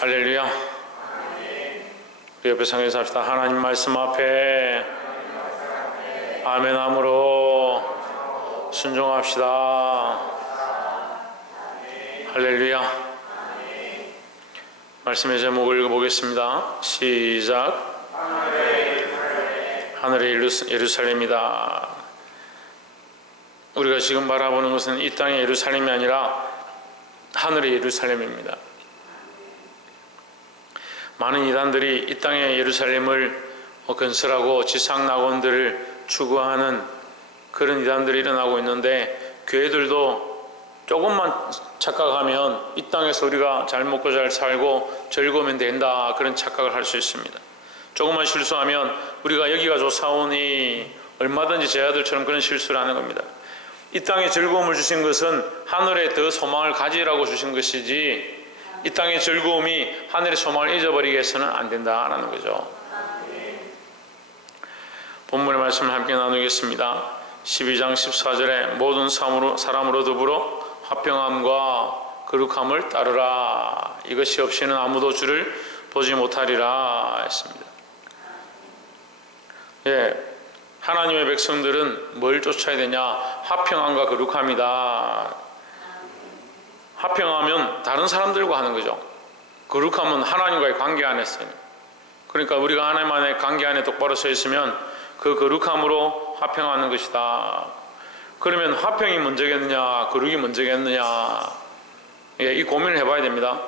할렐루야. 우리 옆에 상에서 합시다. 하나님 말씀 앞에 아멘함으로 순종합시다. 할렐루야. 말씀의 제목을 읽어보겠습니다. 시작. 하늘의 예루살렘이다. 우리가 지금 바라보는 것은 이 땅의 예루살렘이 아니라 하늘의 예루살렘입니다. 많은 이단들이 이 땅의 예루살렘을 건설하고 지상 낙원들을 추구하는 그런 이단들이 일어나고 있는데, 교회들도 조금만 착각하면 이 땅에서 우리가 잘 먹고 잘 살고 즐거우면 된다, 그런 착각을 할 수 있습니다. 조금만 실수하면 우리가 여기가 좋사오니 얼마든지 제 아들처럼 그런 실수를 하는 겁니다. 이 땅에 즐거움을 주신 것은 하늘에 더 소망을 가지라고 주신 것이지, 이 땅의 즐거움이 하늘의 소망을 잊어버리게 해서는 안 된다라는 거죠. 본문의 말씀을 함께 나누겠습니다. 12장 14절에 모든 사람으로 더불어 화평함과 거룩함을 따르라. 이것이 없이는 아무도 주를 보지 못하리라 했습니다. 하나님의 백성들은 뭘 쫓아야 되냐? 화평함과 거룩함이다. 화평하면 다른 사람들과 하는 거죠. 거룩함은 하나님과의 관계 안에서. 그러니까 우리가 하나님 안에 관계 안에 똑바로 서 있으면 그 거룩함으로 화평하는 것이다. 그러면 화평이 먼저겠느냐, 거룩이 먼저겠느냐, 이 고민을 해봐야 됩니다.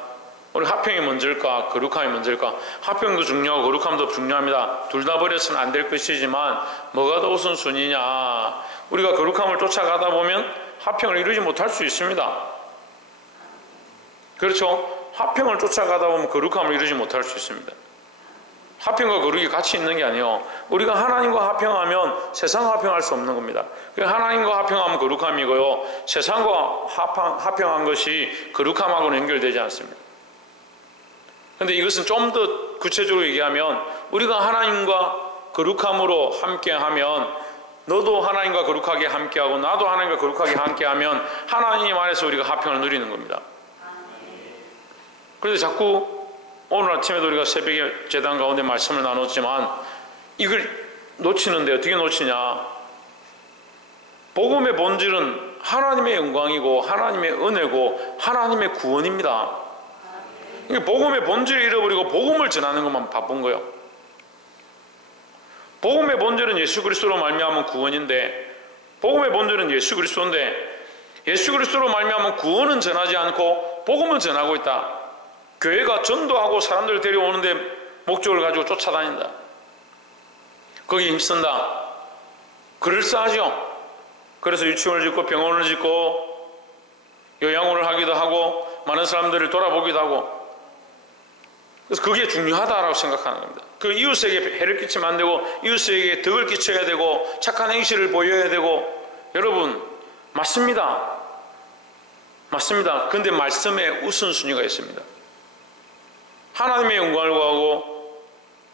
우리 화평이 먼저일까, 거룩함이 먼저일까? 화평도 중요하고 거룩함도 중요합니다. 둘 다 버려서는 안 될 것이지만 뭐가 더 우선순위냐? 우리가 거룩함을 쫓아가다 보면 화평을 이루지 못할 수 있습니다. 그렇죠? 화평을 쫓아가다 보면 거룩함을 이루지 못할 수 있습니다. 화평과 거룩이 같이 있는 게 아니에요. 우리가 하나님과 화평하면 세상 화평할 수 없는 겁니다. 하나님과 화평하면 거룩함이고요, 세상과 화평한 것이 거룩함하고는 연결되지 않습니다. 그런데 이것은 좀 더 구체적으로 얘기하면, 우리가 하나님과 거룩함으로 함께하면, 너도 하나님과 거룩하게 함께하고 나도 하나님과 거룩하게 함께하면 하나님 안에서 우리가 화평을 누리는 겁니다. 그래서 자꾸 오늘 아침에도 우리가 새벽에 제단 가운데 말씀을 나눴지만, 이걸 놓치는데 어떻게 놓치냐? 복음의 본질은 하나님의 영광이고 하나님의 은혜고 하나님의 구원입니다. 복음의 본질을 잃어버리고 복음을 전하는 것만 바쁜 거예요. 복음의 본질은 예수 그리스도로 말미암은 구원인데, 복음의 본질은 예수 그리스도인데, 예수 그리스도로 말미암은 구원은 전하지 않고 복음은 전하고 있다. 교회가 전도하고 사람들을 데려오는데 목적을 가지고 쫓아다닌다. 거기에 힘쓴다. 그럴싸하죠. 그래서 유치원을 짓고 병원을 짓고 요양원을 하기도 하고 많은 사람들을 돌아보기도 하고, 그래서 그게 중요하다라고 생각하는 겁니다. 그 이웃에게 해를 끼치면 안 되고 이웃에게 덕을 끼쳐야 되고 착한 행실을 보여야 되고. 여러분, 맞습니다. 맞습니다. 그런데 말씀에 우선순위가 있습니다. 하나님의 영광을 구하고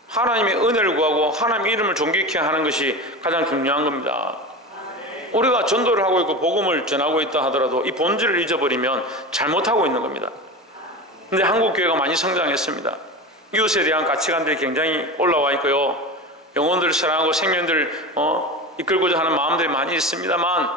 하나님의 은혜를 구하고 하나님의 이름을 존귀케 하는 것이 가장 중요한 겁니다. 우리가 전도를 하고 있고 복음을 전하고 있다 하더라도 이 본질을 잊어버리면 잘못하고 있는 겁니다. 그런데 한국 교회가 많이 성장했습니다. 이웃에 대한 가치관들이 굉장히 올라와 있고요, 영혼들을 사랑하고 생명들을 이끌고자 하는 마음들이 많이 있습니다만,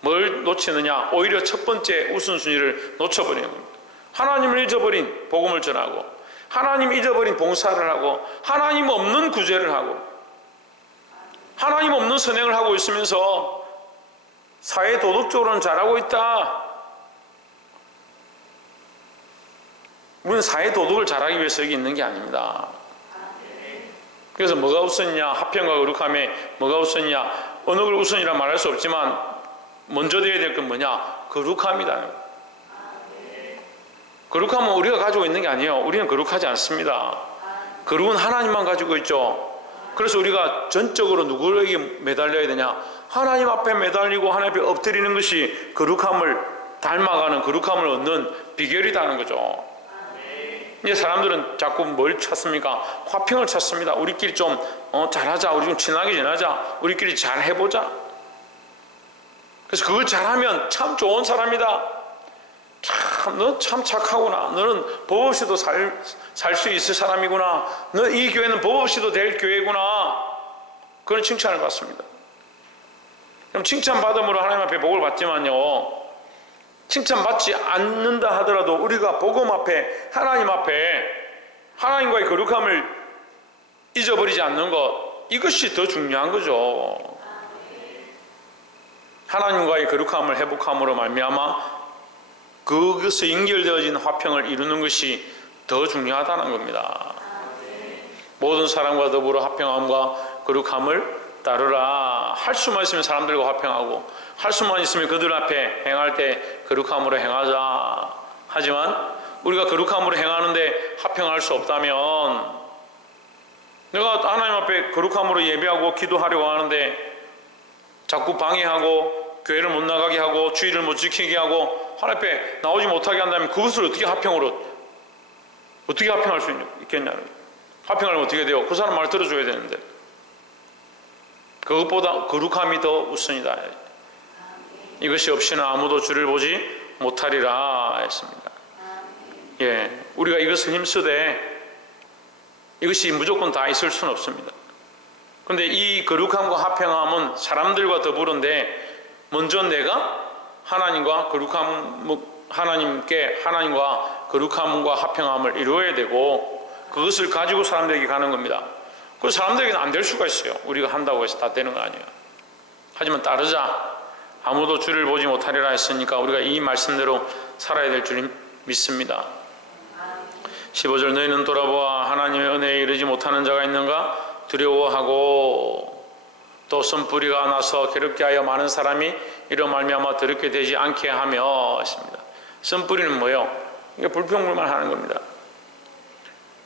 뭘 놓치느냐? 오히려 첫 번째 우선순위를 놓쳐버리는 겁니다. 하나님을 잊어버린 복음을 전하고, 하나님 잊어버린 봉사를 하고, 하나님 없는 구제를 하고, 하나님 없는 선행을 하고 있으면서 사회 도덕적으로는 잘하고 있다. 우리는 사회 도덕을 잘하기 위해서 여기 있는 게 아닙니다. 그래서 뭐가 우선이냐? 화평과 거룩함에 뭐가 우선이냐? 어느 걸 우선이라 말할 수 없지만 먼저 되어야 될 건 뭐냐? 거룩함이다. 거룩함은 우리가 가지고 있는 게 아니에요. 우리는 거룩하지 않습니다. 거룩은 하나님만 가지고 있죠. 그래서 우리가 전적으로 누구에게 매달려야 되냐? 하나님 앞에 매달리고 하나님 앞에 엎드리는 것이 거룩함을 닮아가는, 거룩함을 얻는 비결이라는 거죠. 이제 사람들은 자꾸 뭘 찾습니까? 화평을 찾습니다. 우리끼리 좀 잘하자, 우리 좀 친하게 지내자, 우리끼리 잘 해보자. 그래서 그걸 잘하면 참 좋은 사람이다, 참 너 참 착하구나. 너는 법 없이도 살 수 있을 사람이구나. 너 이 교회는 법 없이도 될 교회구나. 그런 칭찬을 받습니다. 그럼 칭찬받음으로 하나님 앞에 복을 받지만요, 칭찬받지 않는다 하더라도 우리가 복음 앞에, 하나님 앞에 하나님과의 거룩함을 잊어버리지 않는 것, 이것이 더 중요한 거죠. 하나님과의 거룩함을 회복함으로 말미암아 그것에 연결되어진 화평을 이루는 것이 더 중요하다는 겁니다. 모든 사람과 더불어 화평함과 거룩함을 따르라. 할 수만 있으면 사람들과 화평하고, 할 수만 있으면 그들 앞에 행할 때 거룩함으로 행하자. 하지만 우리가 거룩함으로 행하는데 화평할 수 없다면, 내가 하나님 앞에 거룩함으로 예배하고 기도하려고 하는데 자꾸 방해하고 교회를 못 나가게 하고 주의를 못 지키게 하고 하나님 앞에 나오지 못하게 한다면 그것을 어떻게 화평할 수 있겠냐는 거예요. 화평하려면 어떻게 돼요? 그 사람 말 들어줘야 되는데, 그것보다 거룩함이 더 우선이다. 이것이 없이는 아무도 주를 보지 못하리라 했습니다. 예, 우리가 이것을 힘쓰되 이것이 무조건 다 있을 수는 없습니다. 그런데 이 거룩함과 화평함은 사람들과 더불어인데, 먼저 내가 하나님과 거룩함과 화평함을 이루어야 되고, 그것을 가지고 사람들에게 가는 겁니다. 그 사람들에게는 안 될 수가 있어요. 우리가 한다고 해서 다 되는 거 아니에요. 하지만 따르자. 아무도 주를 보지 못하리라 했으니까 우리가 이 말씀대로 살아야 될 줄 믿습니다. 15절, 너희는 돌아보아 하나님의 은혜에 이르지 못하는 자가 있는가 두려워하고, 또 선뿌리가 나서 괴롭게 하여 많은 사람이 이로 말미암아 더럽게 되지 않게 하며 했습니다. 선뿌리는 뭐예요? 이게 불평불만하는 겁니다.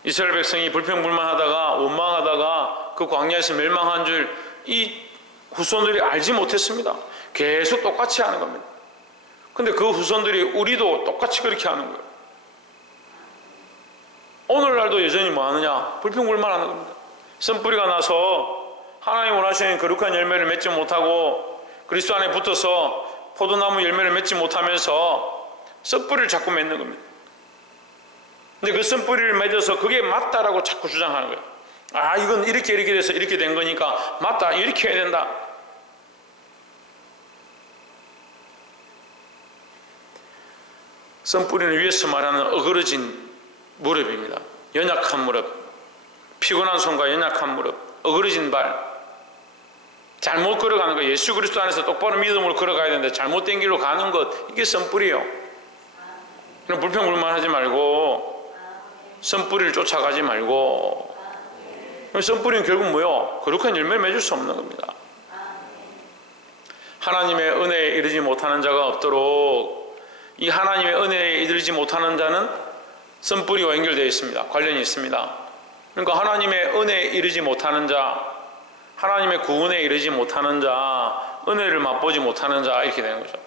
이스라엘 백성이 불평불만하다가 원망하다가 그 광야에서 멸망한 줄 이 후손들이 알지 못했습니다. 계속 똑같이 하는 겁니다. 근데 그 후손들이 우리도 똑같이 그렇게 하는 거예요. 오늘날도 여전히 뭐 하느냐? 불평불만하는 겁니다. 선뿌리가 나서 하나님 원하시는 거룩한 열매를 맺지 못하고 그리스도 안에 붙어서 포도나무 열매를 맺지 못하면서 썩뿌리를 자꾸 맺는 겁니다. 근데 그 썩뿌리를 맺어서 그게 맞다라고 자꾸 주장하는 거예요. 아, 이건 이렇게 돼서 이렇게 된 거니까 맞다, 이렇게 해야 된다. 썩뿌리는 위에서 말하는 어그러진 무릎입니다. 연약한 무릎, 피곤한 손과 연약한 무릎, 어그러진 발, 잘못 걸어가는 것, 예수 그리스도 안에서 똑바로 믿음으로 걸어가야 되는데 잘못된 길로 가는 것, 이게 썬뿌리예요. 그럼 불평불만하지 말고 썬뿌리를 쫓아가지 말고. 그럼 썬뿌리는 결국 뭐요? 거룩한 열매를 맺을 수 없는 겁니다. 하나님의 은혜에 이르지 못하는 자가 없도록, 이 하나님의 은혜에 이르지 못하는 자는 썬뿌리와 연결되어 있습니다. 관련이 있습니다. 그러니까 하나님의 은혜에 이르지 못하는 자, 하나님의 구원에 이르지 못하는 자, 은혜를 맛보지 못하는 자, 이렇게 되는 거죠.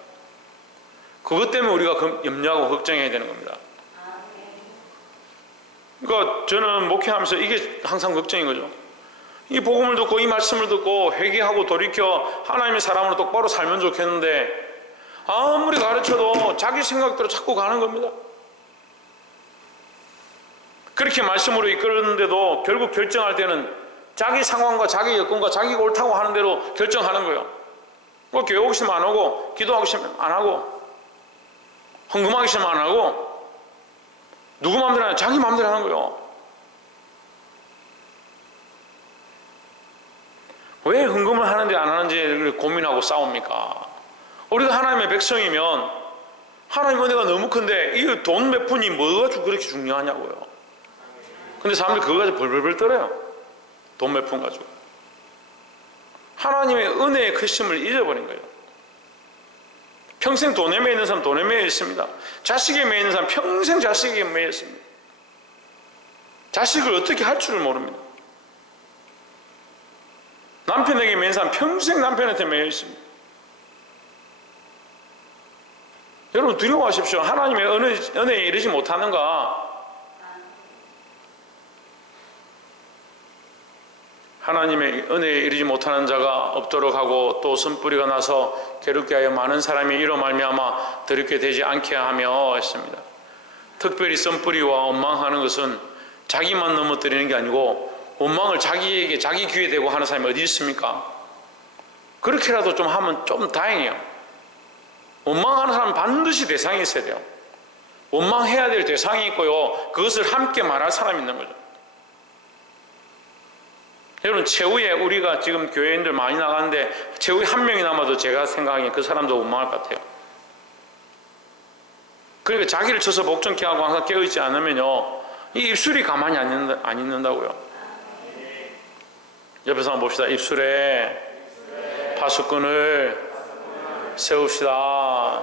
그것 때문에 우리가 염려하고 걱정해야 되는 겁니다. 그러니까 저는 목회하면서 이게 항상 걱정인 거죠. 이 복음을 듣고 이 말씀을 듣고 회개하고 돌이켜 하나님의 사람으로 똑바로 살면 좋겠는데 아무리 가르쳐도 자기 생각대로 자꾸 가는 겁니다. 그렇게 말씀으로 이끌었는데도 결국 결정할 때는 자기 상황과 자기 여건과 자기가 옳다고 하는 대로 결정하는 거예요. 뭐 교회 오기 싫으면 안 오고, 기도하기 싫으면 안 하고, 헌금하기 싫으면 안 하고, 누구 마음대로 하냐? 자기 마음대로 하는 거예요. 왜 헌금을 하는지 안 하는지 고민하고 싸웁니까? 우리가 하나님의 백성이면 하나님 은혜가 너무 큰데 이 돈 몇 푼이 뭐가 그렇게 중요하냐고요. 근데 사람들이 그거 가지고 벌벌벌 떨어요. 돈 몇 푼 가지고. 하나님의 은혜의 크심을 잊어버린 거예요. 평생 돈에 매이는 사람 돈에 매여 있습니다. 자식에 매이는 사람 평생 자식에 매여 있습니다. 자식을 어떻게 할 줄을 모릅니다. 남편에게 매인 사람 평생 남편한테 매여 있습니다. 여러분 두려워하십시오. 하나님의 은혜에 이르지 못하는가? 하나님의 은혜에 이르지 못하는 자가 없도록 하고 또 쓴뿌리가 나서 괴롭게 하여 많은 사람이 이로 말미암아 더럽게 되지 않게 하며 했습니다. 특별히 쓴뿌리와 원망하는 것은 자기만 넘어뜨리는 게 아니고 원망을 자기에게 자기 귀에 대고 하는 사람이 어디 있습니까? 그렇게라도 좀 하면 좀 다행이에요. 원망하는 사람은 반드시 대상이 있어야 돼요. 원망해야 될 대상이 있고요, 그것을 함께 말할 사람이 있는 거죠. 여러분, 최후에 우리가 지금 교회인들 많이 나가는데 최후에 한 명이 남아도 제가 생각하기에 그 사람도 원망할 것 같아요. 그러니까 자기를 쳐서 복종케 하고 항상 깨어있지 않으면요, 이 입술이 가만히 안 있는다고요. 옆에서 한번 봅시다. 입술에 파수꾼을 세웁시다.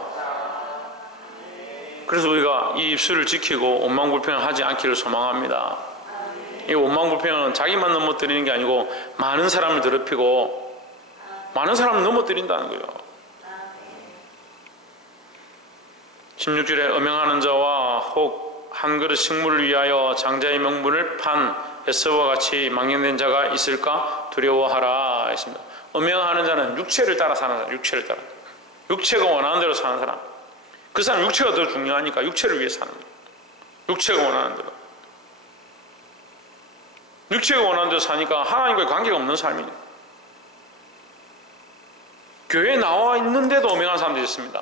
그래서 우리가 이 입술을 지키고 원망불평을 하지 않기를 소망합니다. 이 원망불평은 자기만 넘어뜨리는 게 아니고 많은 사람을 더럽히고 많은 사람을 넘어뜨린다는 거예요. 16절에 음행하는 자와 혹 한 그릇 식물을 위하여 장자의 명분을 판 에서와 같이 망령된 자가 있을까 두려워하라 했습니다. 음행하는 자는 육체를 따라 사는 사람, 육체를 따라. 육체가 원하는 대로 사는 사람. 그 사람 육체가 더 중요하니까 육체를 위해 사는 거예요. 육체가 원하는 대로. 육체가 원하는 대로 사니까 하나님과의 관계가 없는 삶이에요. 교회에 나와 있는데도 음행하는 사람들이 있습니다.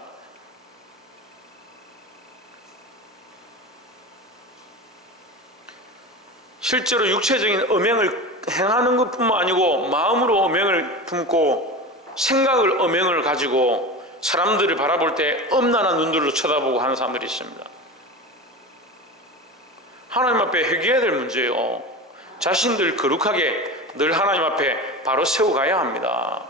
실제로 육체적인 음행을 행하는 것뿐만 아니고 마음으로 음행을 품고 생각을 음행을 가지고 사람들을 바라볼 때 엄란한 눈들로 쳐다보고 하는 사람들이 있습니다. 하나님 앞에 회개해야 될 문제예요. 자신들 거룩하게 늘 하나님 앞에 바로 세워가야 합니다.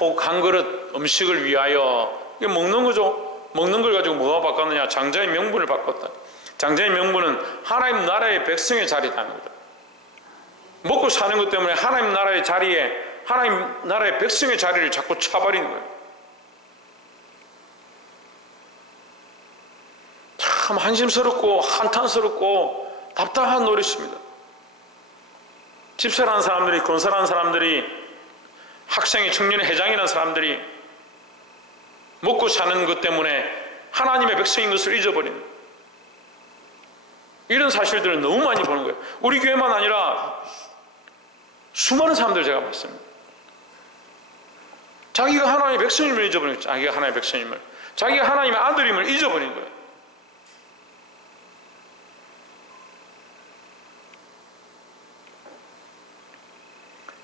혹 한 그릇 음식을 위하여, 이게 먹는 거죠. 먹는 걸 가지고 뭐가 바꿨느냐? 장자의 명분을 바꿨다. 장자의 명분은 하나님 나라의 백성의 자리라는 거죠. 먹고 사는 것 때문에 하나님 나라의 자리에, 하나님 나라의 백성의 자리를 자꾸 차버리는 거예요. 참 한심스럽고 한탄스럽고 답답한 노릇입니다. 집사라는 사람들이, 권사라는 사람들이, 학생의 청년의 회장이라는 사람들이 먹고 사는 것 때문에 하나님의 백성인 것을 잊어버리는, 이런 사실들을 너무 많이 보는 거예요. 우리 교회만 아니라 수많은 사람들 제가 봤습니다. 자기가 하나님의 백성임을 잊어버린 거예요. 자기가 하나님의 백성임을, 자기가 하나님의 아들임을 잊어버린 거예요.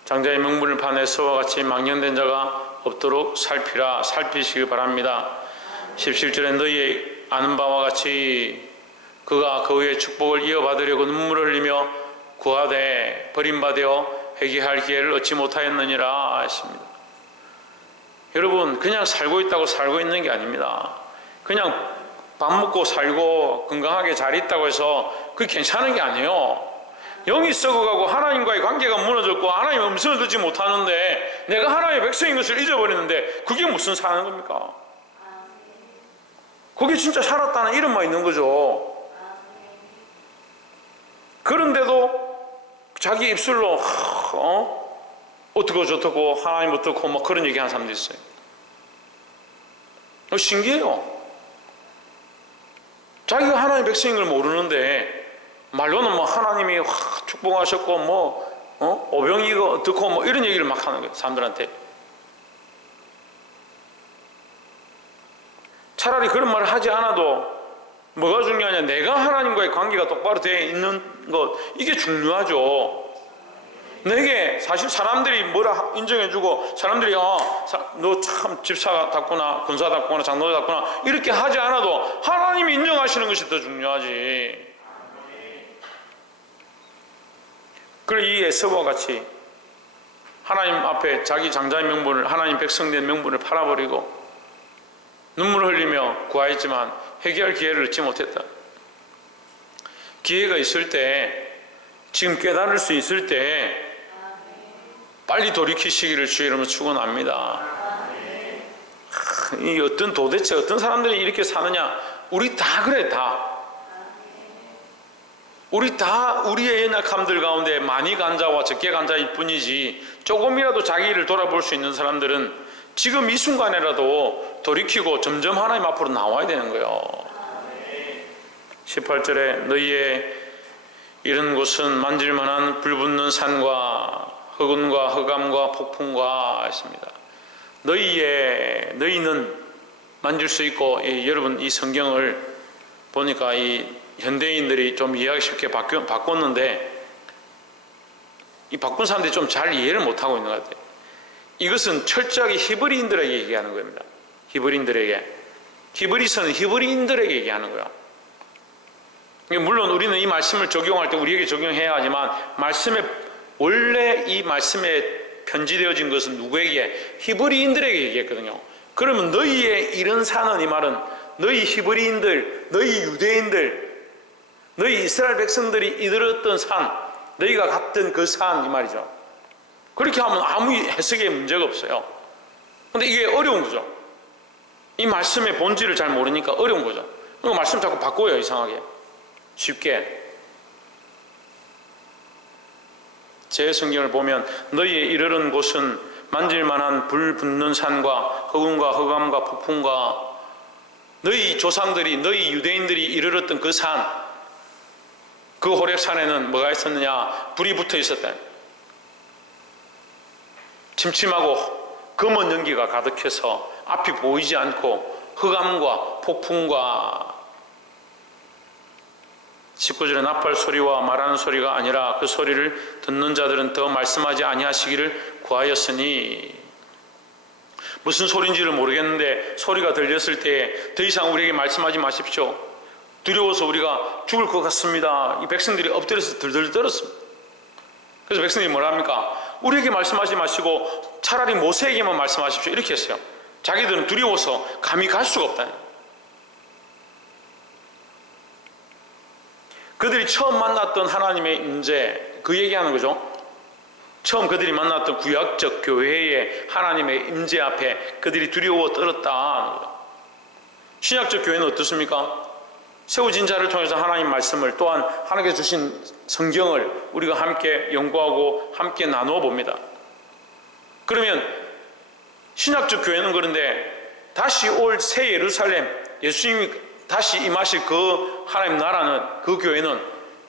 장자의 명분을 판 에서와 같이 망령된 자가 없도록 살피시기 바랍니다. 17절에 너희의 아는 바와 같이 그가 그의 축복을 이어받으려고 눈물을 흘리며 구하되 버림받아 회개할 기회를 얻지 못하였느니라 했습니다. 여러분, 그냥 살고 있다고 살고 있는 게 아닙니다. 그냥 밥 먹고 살고 건강하게 잘 있다고 해서 그게 괜찮은 게 아니에요. 영이 썩어가고 하나님과의 관계가 무너졌고 하나님의 음성을 듣지 못하는데 내가 하나님의 백성인 것을 잊어버리는데 그게 무슨 사는 겁니까? 그게 진짜 살았다는 이름만 있는 거죠. 그런데도 자기 입술로 어떻고 저떻고 하나님 어떻고 막 그런 얘기하는 사람도 있어요. 신기해요. 자기가 하나님의 백성인 걸 모르는데 말로는 뭐 하나님이 축복하셨고 뭐 오병이가 어떻고 뭐 이런 얘기를 막 하는 거예요, 사람들한테. 차라리 그런 말을 하지 않아도 뭐가 중요하냐, 내가 하나님과의 관계가 똑바로 되어 있는 것, 이게 중요하죠. 내게 사실 사람들이 뭐라 인정해주고 사람들이 너 참 집사답구나, 군사답구나, 장로답구나 이렇게 하지 않아도 하나님이 인정하시는 것이 더 중요하지. 그래, 이 에서와 같이 하나님 앞에 자기 장자의 명분을, 하나님 백성된 명분을 팔아버리고 눈물을 흘리며 구하였지만 회개할 기회를 얻지 못했다. 기회가 있을 때, 지금 깨달을 수 있을 때 빨리 돌이키시기를 주의 이름으로 축원합니다. 이 도대체 어떤 사람들이 이렇게 사느냐? 우리 다 그래, 다. 우리 다 우리의 연약함들 가운데 많이 간 자와 적게 간 자일 뿐이지, 조금이라도 자기 일을 돌아볼 수 있는 사람들은 지금 이 순간에라도 돌이키고 점점 하나님 앞으로 나와야 되는 거예요. 18절에 너희의 이런 곳은 만질만한 불붙는 산과 흑운과 흑암과 폭풍과 했습니다. 너희는 만질 수 있고, 여러분 이 성경을 보니까 이 현대인들이 좀 이해하기 쉽게 바꿨는데, 이 바꾼 사람들이 좀 잘 이해를 못하고 있는 것 같아요. 이것은 철저하게 히브리인들에게 얘기하는 겁니다. 히브리서는 히브리인들에게 얘기하는 거예요. 물론 우리는 이 말씀을 적용할 때 우리에게 적용해야 하지만, 원래 이 말씀에 편지되어진 것은 누구에게? 히브리인들에게 얘기했거든요. 그러면 너희의 이런 산은, 이 말은 너희 히브리인들, 너희 유대인들, 너희 이스라엘 백성들이 이르렀던 산, 너희가 갔던 그 산, 이 말이죠. 그렇게 하면 아무 해석에 문제가 없어요. 근데 이게 어려운 거죠. 이 말씀의 본질을 잘 모르니까 어려운 거죠. 그러니까 말씀 자꾸 바꿔요, 이상하게. 쉽게. 제 성경을 보면 너희의 이르는 곳은 만질만한 불 붙는 산과 흑운과 흑암과 폭풍과, 너희 조상들이, 너희 유대인들이 이르렀던 그 산, 그 호렙산에는 뭐가 있었느냐? 불이 붙어 있었다. 침침하고 검은 연기가 가득해서 앞이 보이지 않고 흑암과 폭풍과, 19절에 나팔 소리와 말하는 소리가 아니라 그 소리를 듣는 자들은 더 말씀하지 아니하시기를 구하였으니, 무슨 소리인지를 모르겠는데 소리가 들렸을 때 더 이상 우리에게 말씀하지 마십시오. 두려워서 우리가 죽을 것 같습니다. 이 백성들이 엎드려서 들들 떨었습니다. 그래서 백성들이 뭐라 합니까? 우리에게 말씀하지 마시고 차라리 모세에게만 말씀하십시오. 이렇게 했어요. 자기들은 두려워서 감히 갈 수가 없다. 그들이 처음 만났던 하나님의 임재, 그 얘기하는 거죠. 처음 그들이 만났던 구약적 교회의 하나님의 임재 앞에 그들이 두려워 떨었다. 신약적 교회는 어떻습니까? 세워진 자를 통해서 하나님 말씀을, 또한 하나님께서 주신 성경을 우리가 함께 연구하고 함께 나누어 봅니다. 그러면 신약적 교회는 그런데 다시 올 새 예루살렘, 예수님이 다시 임하실 그 하나님 나라는, 그 교회는,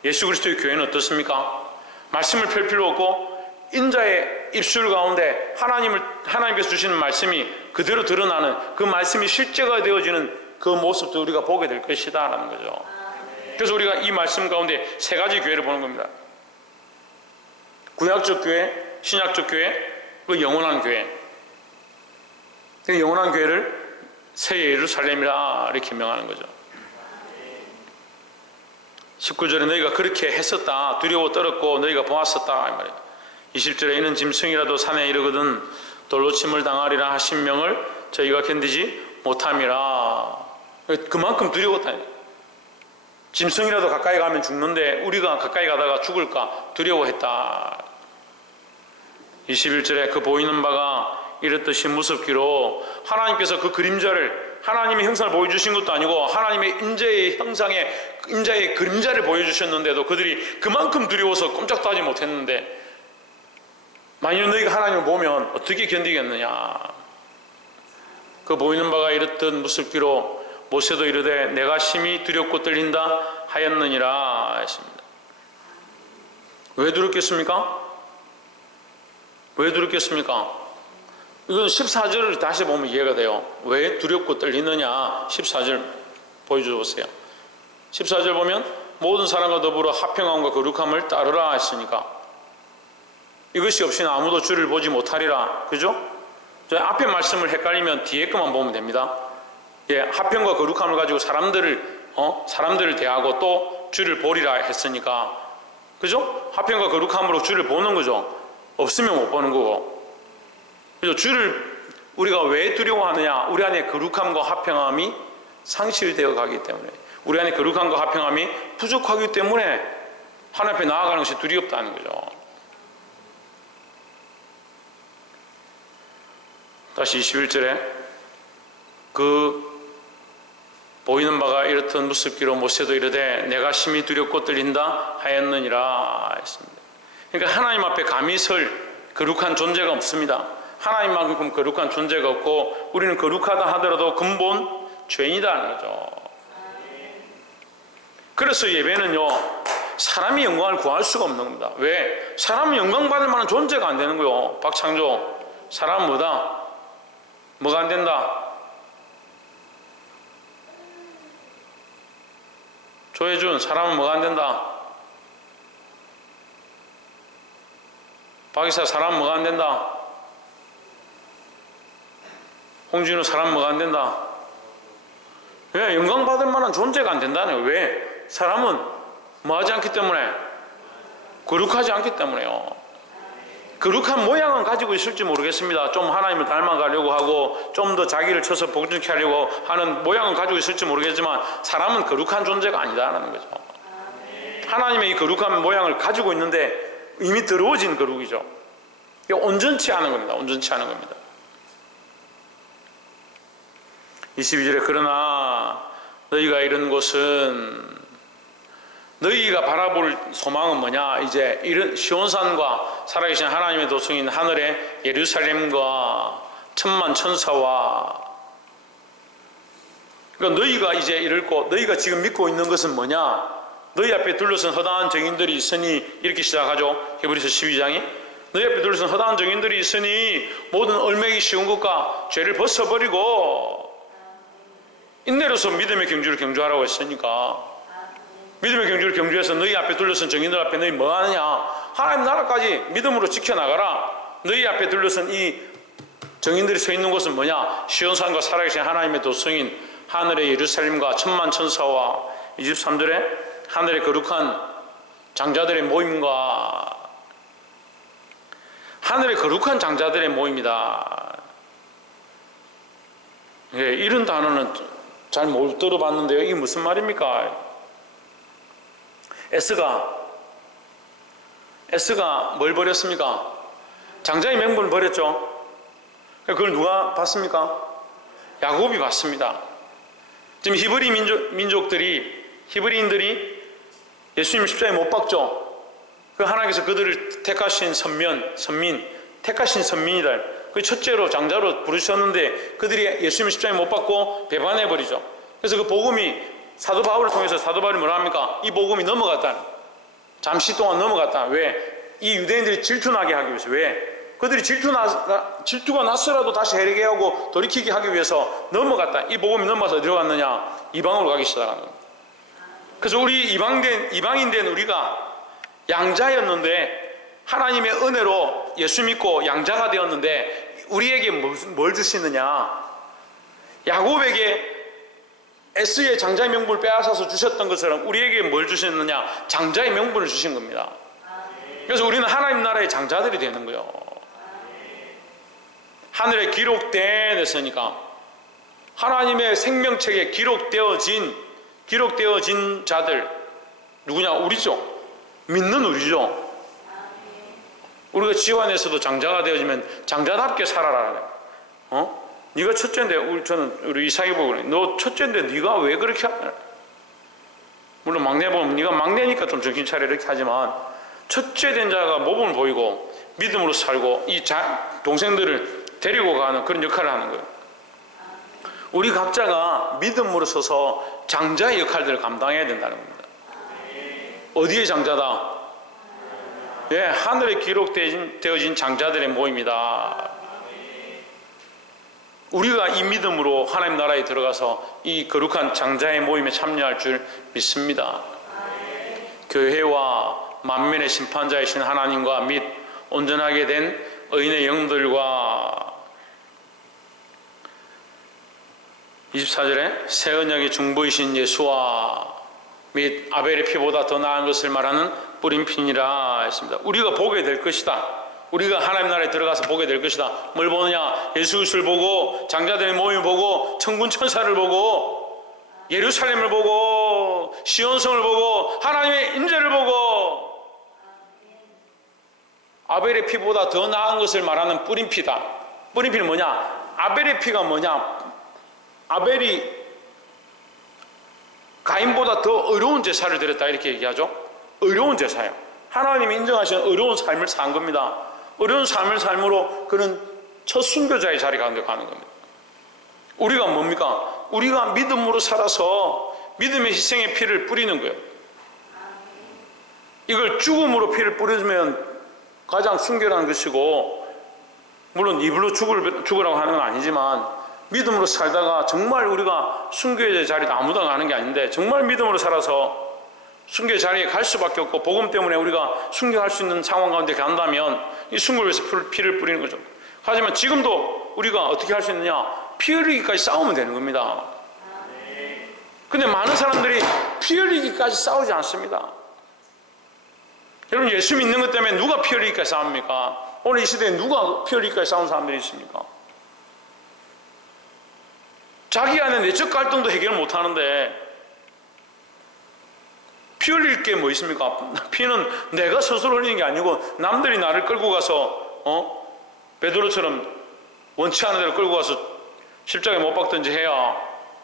예수 그리스도의 교회는 어떻습니까? 말씀을 펼 필요 없고 인자의 입술 가운데 하나님께서 주시는 말씀이 그대로 드러나는, 그 말씀이 실제가 되어지는 그 모습도 우리가 보게 될 것이다 라는 거죠. 그래서 우리가 이 말씀 가운데 세 가지 교회를 보는 겁니다. 구약적 교회, 신약적 교회, 그 영원한 교회. 그 영원한 교회를 새 예루살렘이라 이렇게 명하는 거죠. 19절에 너희가 그렇게 했었다, 두려워 떨었고 너희가 보았었다, 이 말이에요. 20절에 이는 짐승이라도 산에 이르거든 돌로 침을 당하리라 하신 명을 저희가 견디지 못함이라. 그만큼 두려웠다. 짐승이라도 가까이 가면 죽는데 우리가 가까이 가다가 죽을까 두려워했다. 21절에 그 보이는 바가 이렇듯이 무섭기로, 하나님께서 그 그림자를, 하나님의 형상을 보여주신 것도 아니고 하나님의 인자의 그림자를 보여주셨는데도 그들이 그만큼 두려워서 꼼짝도 하지 못했는데, 만일 너희가 하나님을 보면 어떻게 견디겠느냐. 그 보이는 바가 이렇듯 무섭기로 모세도 이르되 내가 심히 두렵고 떨린다 하였느니라 했습니다. 왜 두렵겠습니까? 왜 두렵겠습니까? 이건 14절을 다시 보면 이해가 돼요. 왜 두렵고 떨리느냐. 14절 보여주세요. 14절 보면 모든 사람과 더불어 화평함과 거룩함을 따르라 했으니까, 이것이 없이는 아무도 주를 보지 못하리라. 그죠? 저 앞에 말씀을 헷갈리면 뒤에 것만 보면 됩니다. 예, 화평과 거룩함을 가지고 사람들을 대하고 또 주를 보리라 했으니까, 그죠? 화평과 거룩함으로 주를 보는 거죠. 없으면 못 보는 거고. 그죠? 주를 우리가 왜 두려워하느냐? 우리 안에 거룩함과 화평함이 상실되어 가기 때문에, 우리 안에 거룩함과 화평함이 부족하기 때문에 하나님 앞에 나아가는 것이 두렵다는 거죠. 다시 21절에 그 보이는 바가 이렇듯 무섭기로 모세도 이르되 내가 심히 두렵고 떨린다 하였느니라 했습니다. 그러니까 하나님 앞에 감히 설 거룩한 존재가 없습니다. 하나님만큼 거룩한 존재가 없고 우리는 거룩하다 하더라도 근본 죄인이라는 거죠. 그래서 예배는요, 사람이 영광을 구할 수가 없는 겁니다. 왜? 사람은 영광 받을 만한 존재가 안 되는 거예요. 박창조, 사람은 뭐다? 뭐가 안 된다? 조혜준, 사람은 뭐가 안 된다? 박이사, 사람은 뭐가 안 된다? 홍진우, 사람은 뭐가 안 된다? 왜? 영광 받을 만한 존재가 안 된다네요. 왜? 사람은 뭐 하지 않기 때문에? 거룩하지 않기 때문에요. 거룩한 모양은 가지고 있을지 모르겠습니다. 좀 하나님을 닮아가려고 하고 좀 더 자기를 쳐서 복종케 하려고 하는 모양은 가지고 있을지 모르겠지만 사람은 거룩한 존재가 아니다라는 거죠. 하나님의 이 거룩한 모양을 가지고 있는데 이미 더러워진 거룩이죠. 이게 온전치 않은 겁니다. 온전치 않은 겁니다. 22절에 그러나 너희가 이런 곳은 너희가 바라볼 소망은 뭐냐? 이제 이런 시온산과 살아계신 하나님의 도성인 하늘의 예루살렘과 천만 천사와, 그러니까 너희가 이제 이럴 곳, 너희가 지금 믿고 있는 것은 뭐냐? 너희 앞에 둘러선 허다한 정인들이 있으니, 이렇게 시작하죠. 히브리서 12장이 너희 앞에 둘러선 허다한 정인들이 있으니 모든 얼매기 쉬운 것과 죄를 벗어버리고 인내로서 믿음의 경주를 경주하라고 했으니까, 믿음의 경주를 경주해서 너희 앞에 둘러선 정인들 앞에 너희 뭐 하느냐? 하나님 나라까지 믿음으로 지켜나가라. 너희 앞에 둘러선 이 정인들이 서 있는 곳은 뭐냐? 시온산과 살아계신 하나님의 도성인 하늘의 예루살렘과 천만 천사와 23절에 하늘의 거룩한 장자들의 모임과, 하늘의 거룩한 장자들의 모임이다. 예, 이런 단어는 잘 못 들어봤는데요. 이게 무슨 말입니까? 에스가 뭘 버렸습니까? 장자의 명분을 버렸죠. 그걸 누가 봤습니까? 야곱이 봤습니다. 지금 히브리 히브리인들이 예수님 십자가에 못 박죠. 그 하나님께서 그들을 택하신 택하신 선민이다. 그 첫째로 장자로 부르셨는데 그들이 예수님 십자가에 못 박고 배반해버리죠. 그래서 그 복음이 사도 바울을 통해서 사도 바울이 뭐라 합니까? 이 복음이 넘어갔다. 잠시 동안 넘어갔다. 왜? 이 유대인들이 질투나게 하기 위해서. 왜? 그들이 질투가 났어라도 다시 해리게 하고 돌이키게 하기 위해서 넘어갔다. 이 복음이 넘어가서 어디로 갔느냐? 이방으로 가기 시작한 겁니다. 그래서 우리 이방인 된 우리가 양자였는데 하나님의 은혜로 예수 믿고 양자가 되었는데 우리에게 뭘 주시느냐? 야곱에게 에스의 장자의 명분을 빼앗아서 주셨던 것처럼 우리에게 뭘 주셨느냐? 장자의 명분을 주신 겁니다. 그래서 우리는 하나님 나라의 장자들이 되는 거예요. 하늘에 기록되었으니까 하나님의 생명책에 기록되어진 자들 누구냐? 우리죠. 믿는 우리죠. 우리가 지원에서도 장자가 되어지면 장자답게 살아라. 네가 첫째인데 우리 이삭이 보고 그래. 너 첫째인데 네가 왜 그렇게 하냐? 물론 막내 보면 네가 막내니까 좀 정신 차려 이렇게 하지만 첫째 된 자가 모범을 보이고 믿음으로 살고 이 동생들을 데리고 가는 그런 역할을 하는 거예요. 우리 각자가 믿음으로 서서 장자의 역할들을 감당해야 된다는 겁니다. 어디의 장자다? 예, 하늘에 기록되어진 장자들의 모임이다. 우리가 이 믿음으로 하나님 나라에 들어가서 이 거룩한 장자의 모임에 참여할 줄 믿습니다. 교회와 만민의 심판자이신 하나님과 및 온전하게 된 의인의 영들과 24절에 새 언약의 중보이신 예수와 및 아벨의 피보다 더 나은 것을 말하는 뿌린 피니라 했습니다. 우리가 보게 될 것이다. 우리가 하나님 나라에 들어가서 보게 될 것이다. 뭘 보느냐? 예수 그리스도를 보고 장자들의 모임을 보고 천군 천사를 보고 예루살렘을 보고 시온성을 보고 하나님의 임재를 보고 아벨의 피보다 더 나은 것을 말하는 뿌린 피다. 뿌린 피는 뭐냐? 아벨의 피가 뭐냐? 가인보다 더 어려운 제사를 드렸다 이렇게 얘기하죠. 어려운 제사예요. 하나님이 인정하시는 어려운 삶을 산 겁니다. 어려운 삶을 삶으로 그는 첫 순교자의 자리 가운데 가는 겁니다. 우리가 뭡니까? 우리가 믿음으로 살아서 믿음의 희생의 피를 뿌리는 거예요. 이걸 죽음으로 피를 뿌려주면 가장 순결한 것이고, 물론 입으로 죽으라고 하는 건 아니지만 믿음으로 살다가 정말 우리가 순교의 자리에 아무도 가는 게 아닌데 정말 믿음으로 살아서 순교의 자리에 갈 수밖에 없고 복음 때문에 우리가 순교할 수 있는 상황 가운데 간다면 이 순교를 위해서 피를 뿌리는 거죠. 하지만 지금도 우리가 어떻게 할 수 있느냐? 피 흘리기까지 싸우면 되는 겁니다. 근데 많은 사람들이 피 흘리기까지 싸우지 않습니다. 여러분, 예수 믿는 것 때문에 누가 피 흘리기까지 싸웁니까? 오늘 이 시대에 누가 피 흘리기까지 싸우는 사람들이 있습니까? 자기 안에 내적 갈등도 해결 못하는데 피 흘릴 게 뭐 있습니까? 피는 내가 스스로 흘리는 게 아니고 남들이 나를 끌고 가서 베드로처럼 원치 않은 대로 끌고 가서 십자가에 못 박든지 해야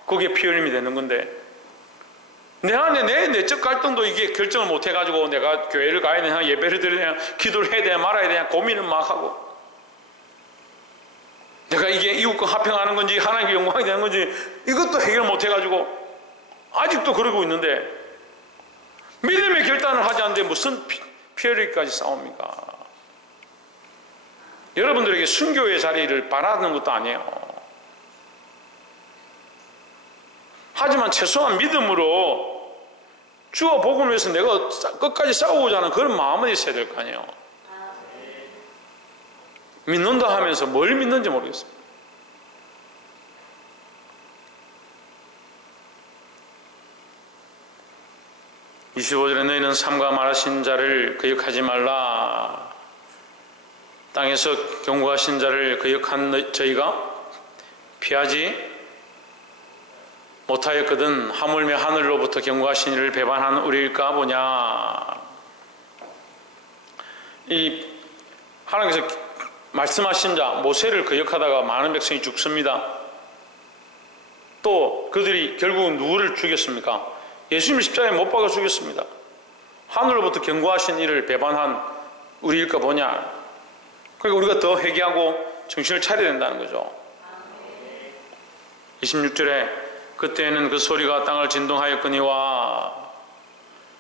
그게 피 흘림이 되는 건데, 내 안에 내 내적 갈등도 이게 결정을 못 해가지고 내가 교회를 가야 되냐, 예배를 드려야 되냐, 기도를 해야 되냐 말아야 되냐 고민을 막 하고, 내가 이게 이웃과 화평하는 건지 하나님께 영광이 되는 건지 이것도 해결 못 해가지고 아직도 그러고 있는데, 믿음의 결단을 하지 않는데 무슨 피 흘리기까지 싸웁니까? 여러분들에게 순교의 자리를 바라는 것도 아니에요. 하지만 최소한 믿음으로 주와 복음을 위해서 내가 끝까지 싸우고자 하는 그런 마음은 있어야 될 거 아니에요. 믿는다 하면서 뭘 믿는지 모르겠습니다. (25절에) 너희는 삼가 말하신 자를 거역하지 말라. 땅에서 경고하신 자를 거역한 저희가 피하지 못하였거든 하물며 하늘로부터 경고하신 이를 배반한 우리일까 보냐. 이 하나님께서 말씀하신 자 모세를 거역하다가 많은 백성이 죽습니다. 또 그들이 결국은 누구를 죽였습니까? 예수님을 십자가에 못 박아 죽였습니다. 하늘로부터 경고하신 이를 배반한 우리일까 보냐. 그러니까 우리가 더 회개하고 정신을 차려야 된다는 거죠. 26절에 그때에는 그 소리가 땅을 진동하였거니와,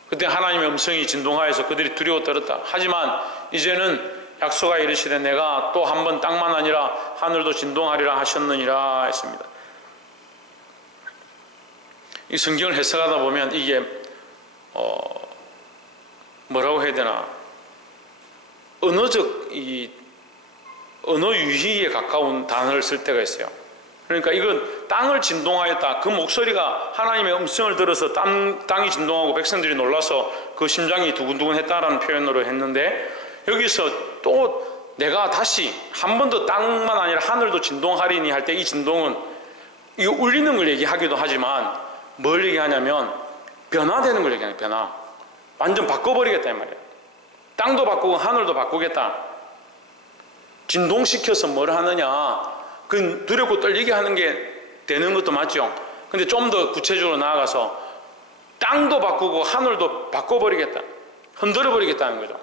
그때 하나님의 음성이 진동하여서 그들이 두려워 떨었다. 하지만 이제는 약속하여 이르시되 내가 또 한 번 땅만 아니라 하늘도 진동하리라 하셨느니라 했습니다. 이 성경을 해석하다 보면 이게 뭐라고 해야 되나, 언어적 이 언어 유희에 가까운 단어를 쓸 때가 있어요. 그러니까 이건 땅을 진동하였다. 그 목소리가 하나님의 음성을 들어서 땅이 진동하고 백성들이 놀라서 그 심장이 두근두근 했다라는 표현으로 했는데, 여기서 또 내가 다시 한 번 더 땅만 아니라 하늘도 진동하리니 할 때 이 진동은 이거 울리는 걸 얘기하기도 하지만 뭘 얘기하냐면 변화되는 걸 얘기하는, 변화. 완전 바꿔버리겠다 이 말이에요. 땅도 바꾸고 하늘도 바꾸겠다. 진동시켜서 뭘 하느냐, 그 두렵고 떨리게 하는 게 되는 것도 맞죠. 근데 좀 더 구체적으로 나아가서 땅도 바꾸고 하늘도 바꿔버리겠다, 흔들어버리겠다는 거죠.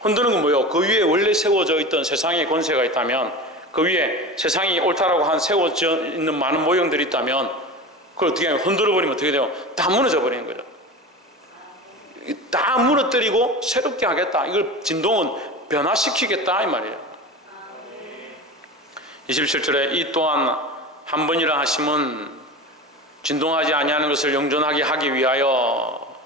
흔드는 건 뭐예요? 그 위에 원래 세워져 있던 세상의 권세가 있다면, 그 위에 세상이 옳다라고 한 세워져 있는 많은 모형들이 있다면 그걸 어떻게 하면 흔들어버리면 어떻게 돼요? 다 무너져 버리는 거죠. 다 무너뜨리고 새롭게 하겠다. 이걸 진동은 변화시키겠다 이 말이에요. 27절에 이 또한 한 번이라 하심은 진동하지 아니하는 것을 영존하게 하기 위하여.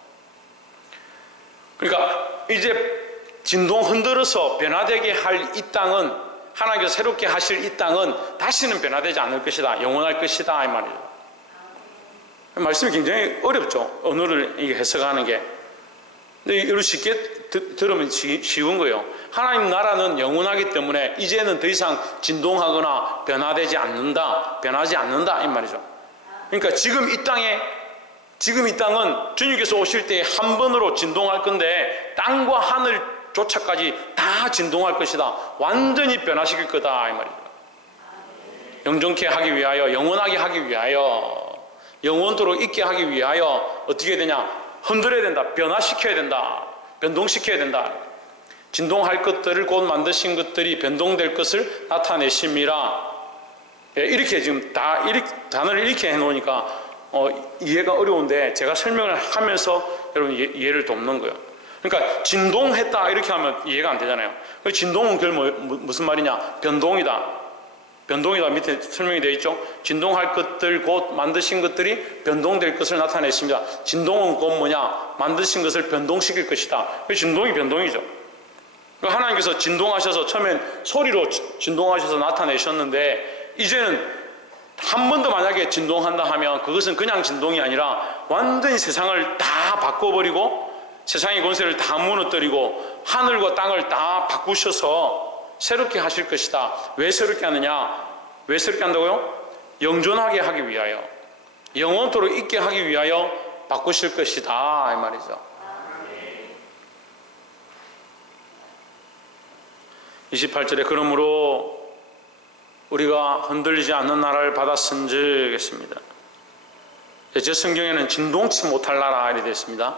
그러니까 이제 진동 흔들어서 변화되게 할 이 땅은, 하나님께서 새롭게 하실 이 땅은 다시는 변화되지 않을 것이다, 영원할 것이다 이 말이에요. 말씀이 굉장히 어렵죠, 언어를 이게 해석하는 게. 근데 이걸 쉽게 들으면 쉬운 거예요. 하나님 나라는 영원하기 때문에 이제는 더 이상 진동하거나 변화되지 않는다, 변하지 않는다 이 말이죠. 그러니까 지금 이 땅은 주님께서 오실 때 한 번으로 진동할 건데 땅과 하늘조차까지 다 진동할 것이다, 완전히 변화시킬 거다 이 말이죠. 영존케 하기 위하여, 영원하게 하기 위하여. 영원토록 있게 하기 위하여 어떻게 되냐? 흔들어야 된다. 변화시켜야 된다. 변동시켜야 된다. 진동할 것들을 곧 만드신 것들이 변동될 것을 나타내심이라. 이렇게 지금 단어를 이렇게 해놓으니까 이해가 어려운데 제가 설명을 하면서 여러분 이해를 돕는 거예요. 그러니까 진동했다 이렇게 하면 이해가 안 되잖아요. 진동은 무슨 말이냐? 변동이다. 변동이다 밑에 설명이 되어 있죠. 진동할 것들 곧 만드신 것들이 변동될 것을 나타냈습니다. 진동은 곧 뭐냐? 만드신 것을 변동시킬 것이다. 진동이 변동이죠. 하나님께서 진동하셔서 처음엔 소리로 진동하셔서 나타내셨는데 이제는 한 번 더 만약에 진동한다 하면 그것은 그냥 진동이 아니라 완전히 세상을 다 바꿔버리고 세상의 권세를 다 무너뜨리고 하늘과 땅을 다 바꾸셔서 새롭게 하실 것이다. 왜 새롭게 하느냐? 왜 새롭게 한다고요? 영존하게 하기 위하여, 영원토록 있게 하기 위하여 바꾸실 것이다 이 말이죠. 28절에 그러므로 우리가 흔들리지 않는 나라를 받았은즉 했습니다. 제 성경에는 진동치 못할 나라 이렇게 되어 있습니다.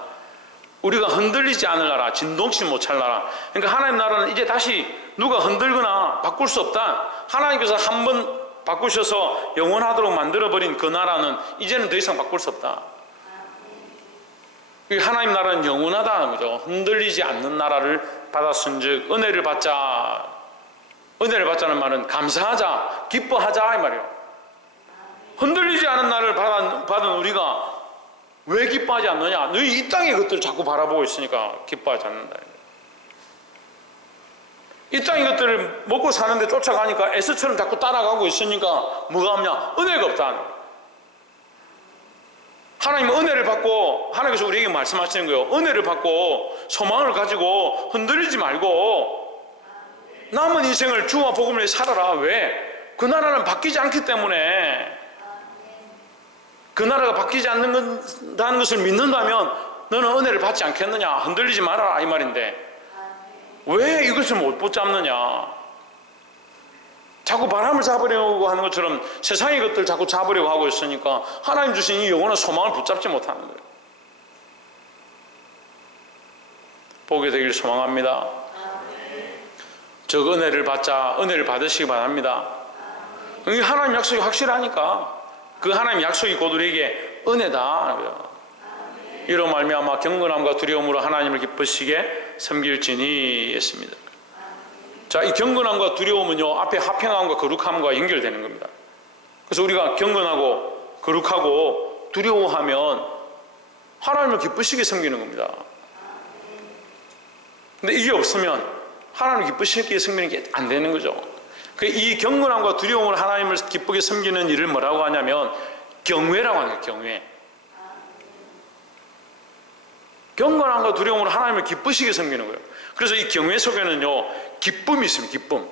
우리가 흔들리지 않을 나라, 진동치 못할 나라. 그러니까 하나님 나라는 이제 다시 누가 흔들거나 바꿀 수 없다. 하나님께서 한 번 바꾸셔서 영원하도록 만들어버린 그 나라는 이제는 더 이상 바꿀 수 없다. 하나님 나라는 영원하다는 거죠. 흔들리지 않는 나라를 받았은즉 은혜를 받자. 은혜를 받자는 말은 감사하자, 기뻐하자 이 말이에요. 흔들리지 않은 나라를 받은 우리가 왜 기뻐하지 않느냐? 너희 이 땅의 것들을 자꾸 바라보고 있으니까 기뻐하지 않는다. 이 땅의 것들을 먹고 사는데 쫓아가니까 에스처럼 자꾸 따라가고 있으니까 뭐가 없냐? 은혜가 없다. 하나님은 은혜를 받고 하나님께서 우리에게 말씀하시는 거예요. 은혜를 받고 소망을 가지고 흔들리지 말고 남은 인생을 주와 복음을 살아라. 왜? 그 나라는 바뀌지 않기 때문에. 그 나라가 바뀌지 않는다는 것을 믿는다면 너는 은혜를 받지 않겠느냐? 흔들리지 말아라 이 말인데 왜 이것을 못 붙잡느냐? 자꾸 바람을 잡으려고 하는 것처럼 세상의 것들 자꾸 잡으려고 하고 있으니까 하나님 주신 이 영원한 소망을 붙잡지 못하는 거예요. 보게 되길 소망합니다. 저 은혜를 받자, 은혜를 받으시기 바랍니다. 하나님 약속이 확실하니까 그 하나님 약속이 곧 우리에게 은혜다. 이로 말미암아 경건함과 두려움으로 하나님을 기쁘시게 섬길지니 했습니다. 자, 이 경건함과 두려움은요 앞에 화평함과 거룩함과 연결되는 겁니다. 그래서 우리가 경건하고 거룩하고 두려워하면 하나님을 기쁘시게 섬기는 겁니다. 근데 이게 없으면 하나님을 기쁘시게 섬기는 게 안 되는 거죠. 이 경건함과 두려움을 하나님을 기쁘게 섬기는 일을 뭐라고 하냐면 경외라고 하는 거예요. 경외. 경건함과 두려움으로 하나님을 기쁘시게 섬기는 거예요. 그래서 이 경외 속에는요 기쁨이 있습니다. 기쁨.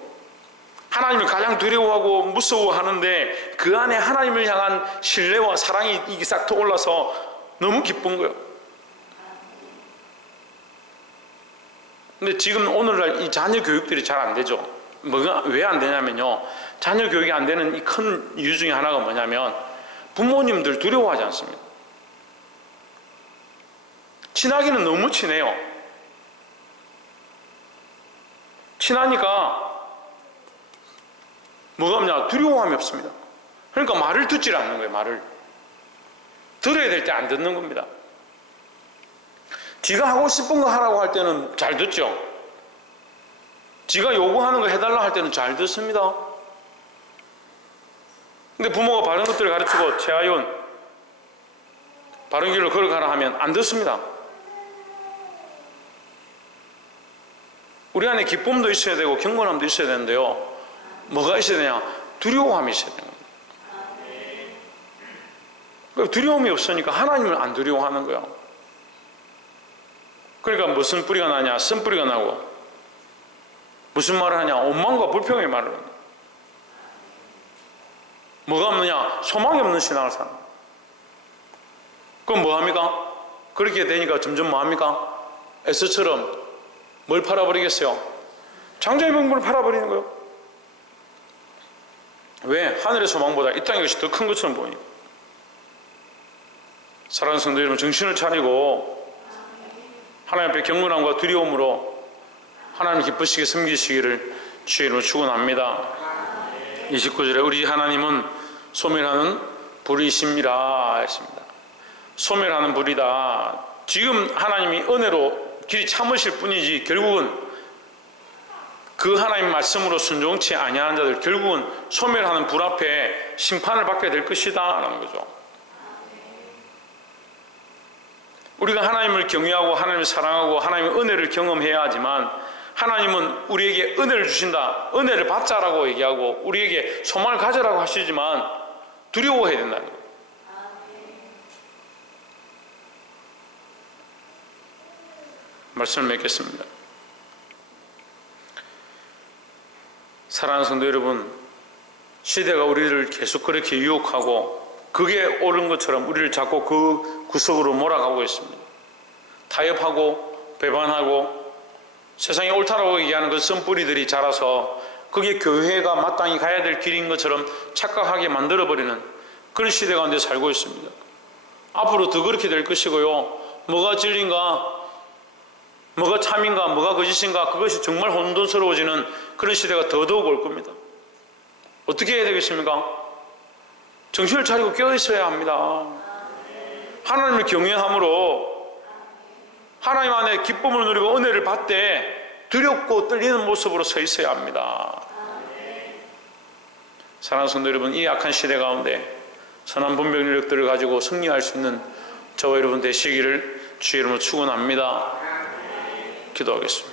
하나님을 가장 두려워하고 무서워하는데 그 안에 하나님을 향한 신뢰와 사랑이 이게 싹 떠올라서 너무 기쁜 거예요. 근데 지금 오늘날 이 자녀 교육들이 잘 안 되죠. 왜 안 되냐면요, 자녀 교육이 안 되는 이 큰 이유 중에 하나가 뭐냐면 부모님들 두려워하지 않습니다. 친하기는 너무 친해요. 친하니까 뭐가 없냐? 두려워함이 없습니다. 그러니까 말을 듣질 않는 거예요. 말을 들어야 될 때 안 듣는 겁니다. 지가 하고 싶은 거 하라고 할 때는 잘 듣죠. 지가 요구하는 거 해달라 할 때는 잘 듣습니다. 근데 부모가 바른 것들을 가르치고 최하윤 바른 길로 걸어가라 하면 안 듣습니다. 우리 안에 기쁨도 있어야 되고 경건함도 있어야 되는데요, 뭐가 있어야 되냐? 두려움이 있어야 되는 겁니다. 그러니까 두려움이 없으니까 하나님을 안 두려워하는 거예요. 그러니까 무슨 뿌리가 나냐? 쓴뿌리가 나고, 무슨 말을 하냐? 원망과 불평의 말을 합니다. 뭐가 없느냐? 소망이 없는 신앙을 사는 거예요. 그럼 뭐합니까? 그렇게 되니까 점점 뭐합니까? 에스처럼 뭘 팔아버리겠어요? 장자의 명분을 팔아버리는 거예요. 왜? 하늘의 소망보다 이 땅의 것이 더 큰 것처럼 보이니까. 사랑하는 성도 여러분, 정신을 차리고 하나님 앞에 경건함과 두려움으로 하나님 기쁘시게 섬기시기를 주의 이름으로 축원합니다. 29절에 우리 하나님은 소멸하는 불이십니다 했습니다. 소멸하는 불이다. 지금 하나님이 은혜로 길이 참으실 뿐이지 결국은 그 하나님 말씀으로 순종치 아니하는 자들 결국은 소멸하는 불 앞에 심판을 받게 될 것이다 라는 거죠. 우리가 하나님을 경외하고 하나님을 사랑하고 하나님의 은혜를 경험해야 하지만 하나님은 우리에게 은혜를 주신다, 은혜를 받자라고 얘기하고 우리에게 소망을 가져라고 하시지만 두려워해야 된다는 거예요. 말씀을 맺겠습니다. 사랑하는 성도 여러분, 시대가 우리를 계속 그렇게 유혹하고 그게 옳은 것처럼 우리를 자꾸 그 구석으로 몰아가고 있습니다. 타협하고 배반하고 세상에 옳다라고 얘기하는 그 쓴뿌리들이 자라서 그게 교회가 마땅히 가야 될 길인 것처럼 착각하게 만들어버리는 그런 시대 가운데 살고 있습니다. 앞으로 더 그렇게 될 것이고요. 뭐가 진리인가, 뭐가 참인가, 뭐가 거짓인가, 그것이 정말 혼돈스러워지는 그런 시대가 더더욱 올 겁니다. 어떻게 해야 되겠습니까? 정신을 차리고 깨어있어야 합니다. 하나님을 경외함으로 하나님 안에 기쁨을 누리고 은혜를 받되 두렵고 떨리는 모습으로 서 있어야 합니다. 사랑하는 성도 여러분, 이 악한 시대 가운데 선한 분별력들을 가지고 승리할 수 있는 저와 여러분 되시기를 주의 이름으로 축원합니다. 기도하겠습니다.